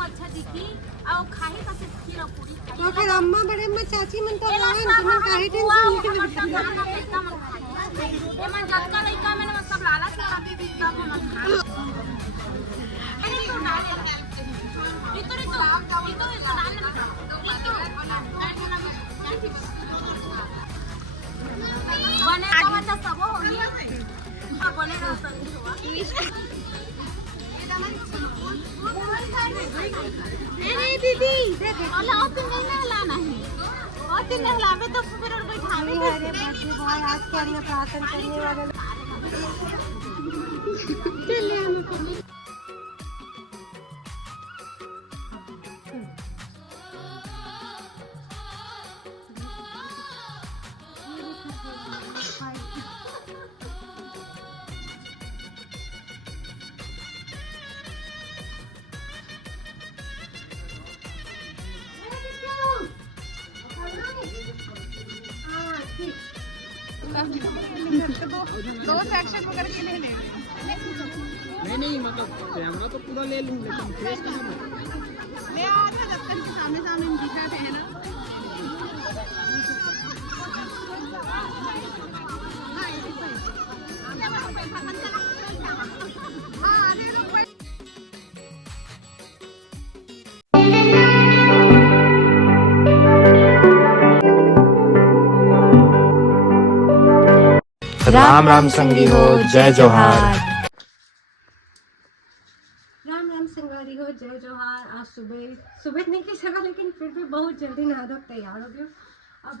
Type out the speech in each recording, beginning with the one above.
अच्छा दिखी और खाही तो खीर पूरी तो फिर अम्मा बड़े अम्मा चाची मन तो आवन तुम काहे टेंशन ये मन जटका लइका मैंने सब लाला से अभी भी तब मन अरे तो डाल रितु डाल बने तो अच्छा सब होगी बने तो अरे दीदी देख और तो नहीं लाना है और दिन नहलावे तो फिर और बैठावे अरे बच्चे भाई आज के अन्य प्रार्थना करने वाले चले हम दो सेक्शन वगैरह के ले लेंगे। नहीं मतलब कैमरा तो पूरा ले लूँ लेकिन फेस का नहीं ले आते जब तक सामने दिखा है ना। राम राम संगी हो, जय जोहार। राम राम संगवारी हो, जय जोहार। आज सुबह नहीं की जगह लेकिन फिर भी बहुत जल्दी नहा धो तैयार हो गए। अब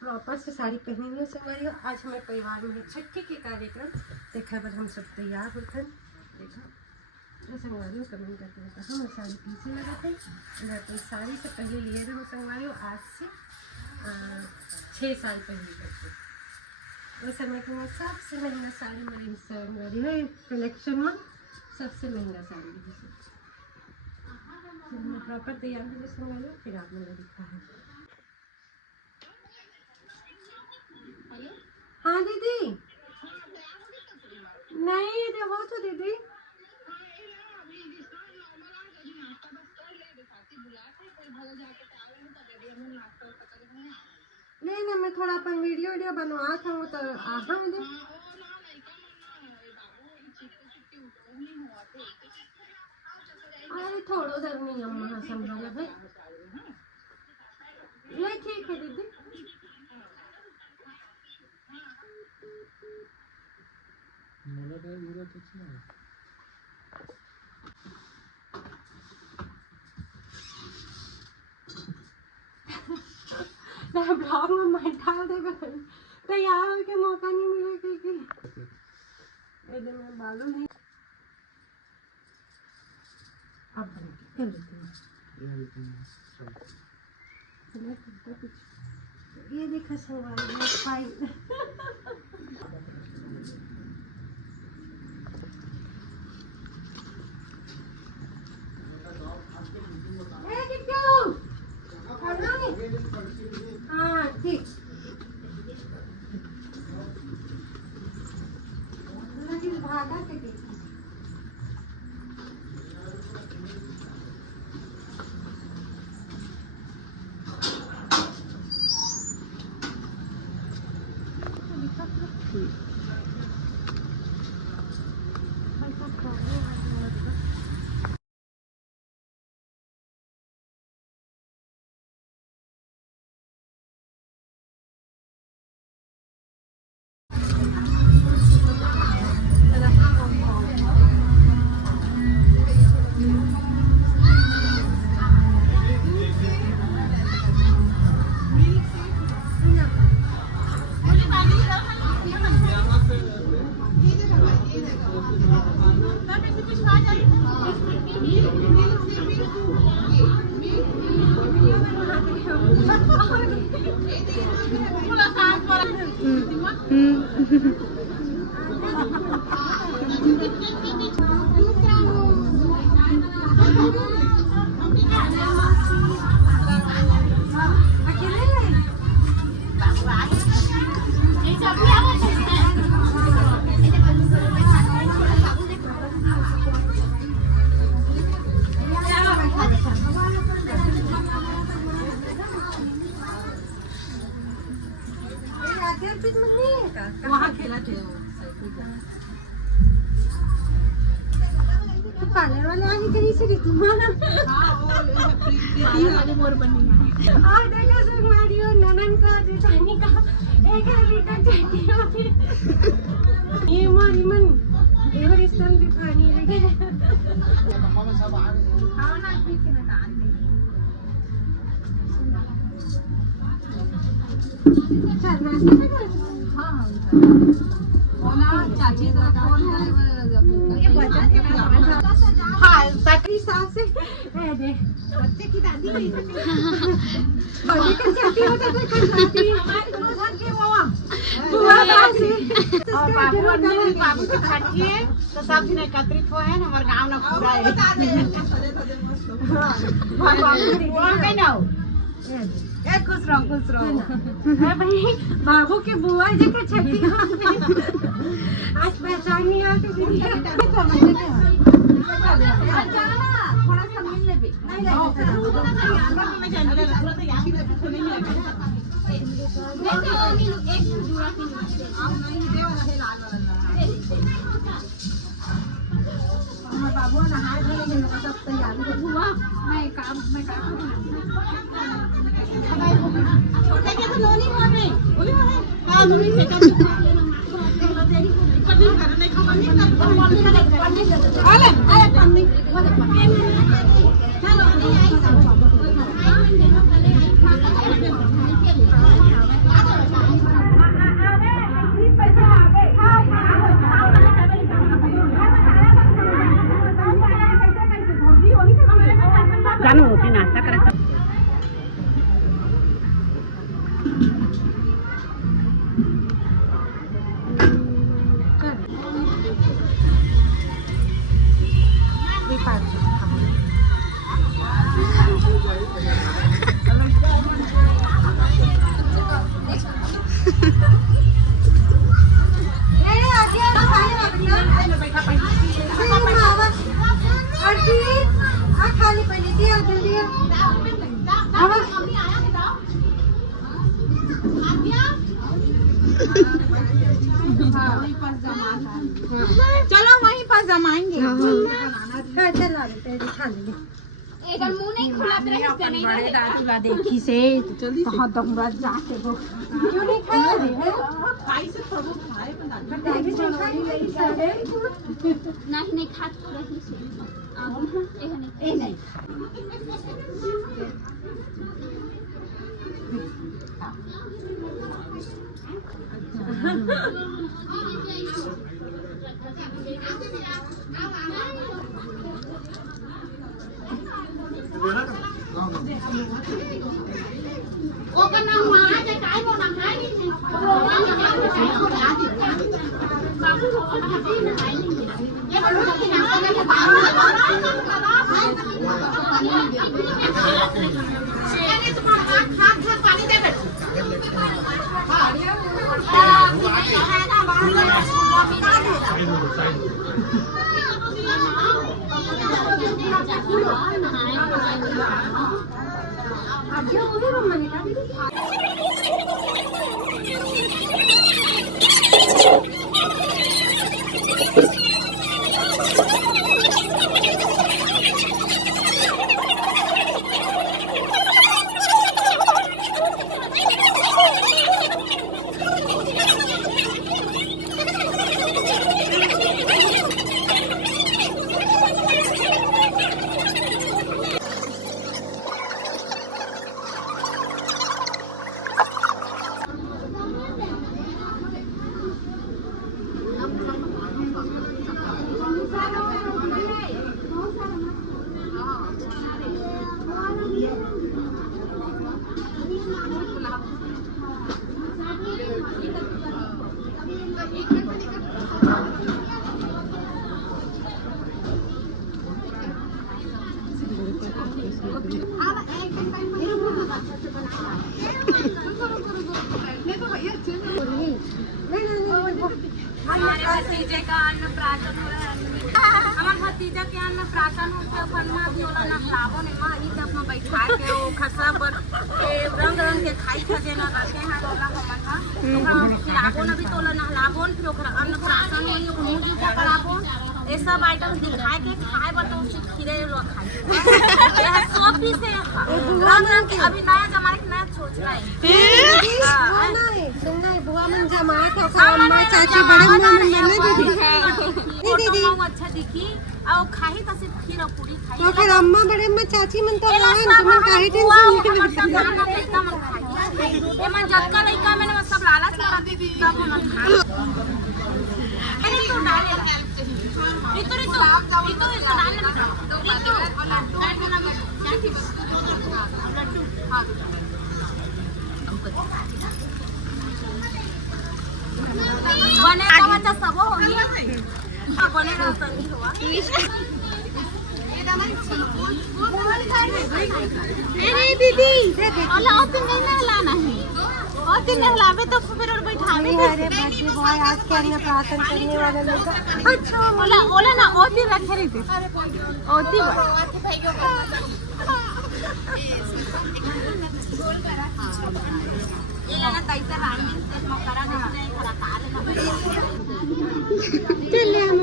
प्रॉपर से साड़ी पहनी हुई संगवारी हो। आज हमारे परिवार में छठी के कार्यक्रम देखा पर हम सब तैयार होते हैं। देखा तो संगवारी हो कमेंट करते हैं हम साड़ी पीछे लगाते हैं। तो साड़ी से पहले लिए थे वो संगवारी हो आज से 6 साल पहले करते उस समय की मैं सबसे महंगा साड़ी मेरी संगवारी है कलेक्शन में सबसे महंगा साड़ी फिर मैं प्रॉपर तैयार हो संगवारी फिर आप लोगों को दिखा है। हाँ दीदी नहीं देखो तो दीदी नहीं ना मैं थोड़ा अपन वीडियो बनवा था वो तो आहा मुझे अरे थोड़ा देर नहीं अम्मा संभाला भाई ये ठीक है दीदी ब्लॉग में मैं डाल देगा तैयार होके मौका नहीं मिला क्योंकि मैं बालू नहीं अब कर लेते हैं ये देखा सवाल फाइन हाँ ठीक भागा के पार्लर वाले आगे कहीं से रितुमा और देखो सुमारियो ननन का जितानी का एक लीटर चाहिए ये मारी मन एवर इस्तेमाल दिखानी है हाँ ना ठीक है ना दान दे चल नाश्ता हाँ हाँ चाची का कौन है ये बचा के हाँ सकरी सास है दे बच्चे की दादी बड़ी कर जाती होता तो कर जाती हमारी दूध हट के बुआ सास और बाबू की छठी है तो सब दिन एकत्रित हो है हमारे गांव ना पूरा है बाबू के ना ए खुश रहो भाई बाबू के बुआ जी के छठी आज पहचान नहीं आती दीदी थोड़ा सा मिल ले बाबू नहाए धोने के सब तैयारी हुआ मैं काम छोटे के तो लोनी हुआ नहीं बोली है हां लोनी से काम करने का मन नहीं करता आले पंडित चलो नहीं जानू होती नाश्ता करता चलो वहीं पर जमाएंगे चला खा लेंगे मुंह नहीं खुला बड़े दादी देखी से कहाँ तक मुरा जाके वो क्यों नहीं खा रहे खाई से सब खाए नहीं खा रही से नहीं भतीजे का अन्न प्राशन हमार भतीजा के अन्न प्राशन होते अपन मां भी होला नहलावो ने मां ई जब में बैठा के ओ खसा पर रंग रंग के खाई खजेना रखे हैं होला हमन खिलाबोन अभी तोला नहलाबोन फिर ओकरा अन्नप्राशन होई ओकर मुंह जूठा कराबोन ये सब आइटम दिखाए के खाए बतो खीरे लो खाए यह सब भी से रंग के अभी नया जमाने के नया सोच रहा है सुनना है बुआ मन जमाए थे ओकर अम्मा चाची बड़े मन मिलने दीदी अच्छा दिखी और खाही त सिर्फ खीर और पूरी खाई तो फिर अम्मा बड़े अम्मा चाची मन तो लान तुम काहे टेंशन ये मन जक्का लइका मैंने सब लालच करा दीदी सब मन अरे तो डाले रितु डाले बने का सब होई बने रहा संगी हुआ अरे दीदी ओला और दिन नहीं लाना है और दिन नहलावे तो फिर और बैठावे अरे बच्चे बॉय आज के अन्नप्राशन करने वाले लोग अच्छा ओला ना और दिन रखे रहते ओती बा ये लाना तैसे रानी से मकरा नहीं खरा काल ना चले हम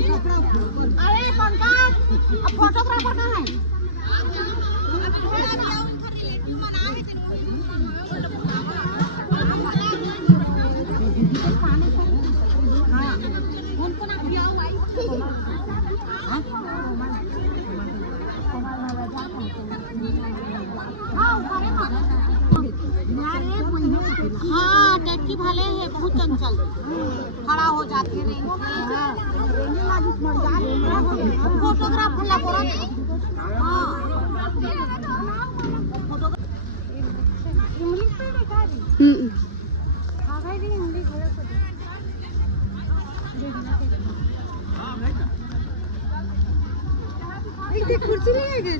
अरे पंकज अब फोटोग्राफर कहाँ है हाँ टैक्सी भाले है बहुत चंचल खड़ा हो जाते नहीं फोटोग्राफर लगा कुर्सी नहीं है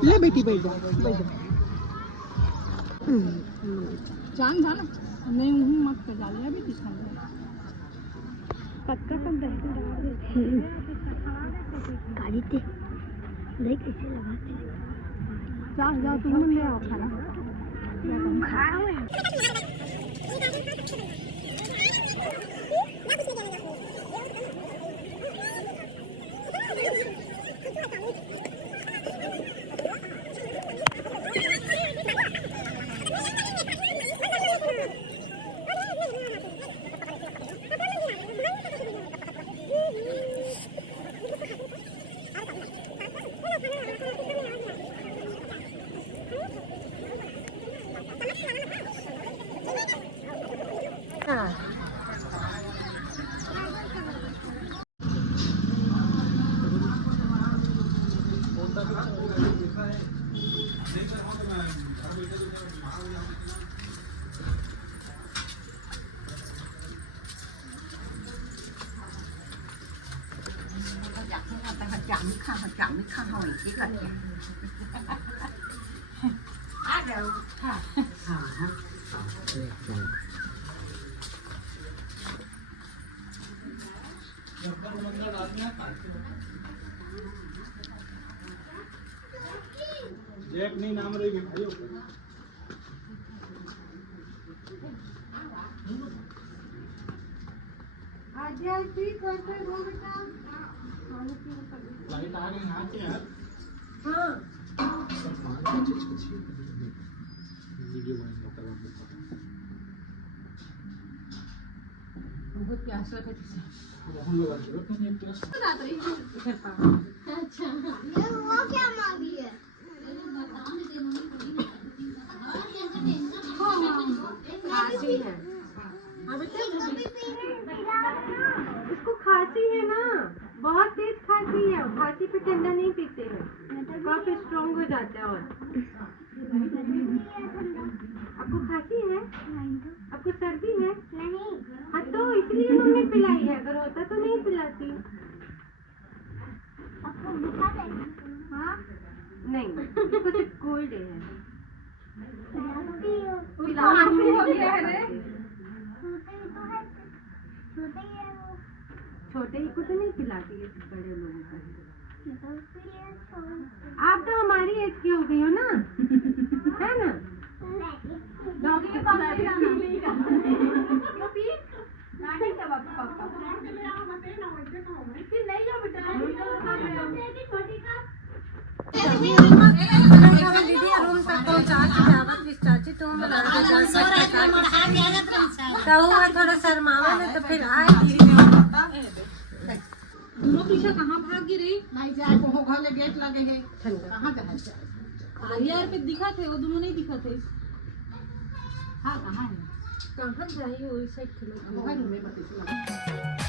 ले बेटी बैठ जा जान जाना नहीं हूँ मत कर डाल अभी किसका पक्का कब गाड़ी थी देख कैसे लगाते जाओ जाओ तुम ले आओ खाना जैक नहीं नाम रहेगी भाइयों लाइट आ गई यहाँ से यार हाँ वीडियो बनाने का बहुत प्यास लगा हम लोग जरूरत नहीं है प्लस अच्छा वो क्या मांगी है खांसी है इसको खांसी है ना बहुत तेज खांसी है खांसी पे ठंडा नहीं पीते हैं काफी स्ट्रॉन्ग हो जाता है और आपको खांसी है आपको सर्दी है नहीं हाँ तो इसलिए मम्मी पिलाई है अगर होता तो नहीं पिलाती आपको बुखार है हाँ नहीं इसको सिर्फ कोल्ड है छोटे ही को तो नहीं पिलाती है बड़े लोगों को आप तो हमारी एज की हो गई हो ना है ना डॉगी के पास दीदी रूम तक पहुँचा के चाची तुम थोड़ा शर्मावा में तो फिर आए दोनों पीछे कहाँ भाग गिरी नहीं जाए वो घर ले गेट लगे है कहाँ जाए यार पे दिखा थे वो दोनों नहीं दिखा थे हाँ कहाँ है कहाँ जाइए वही साइड घर में बता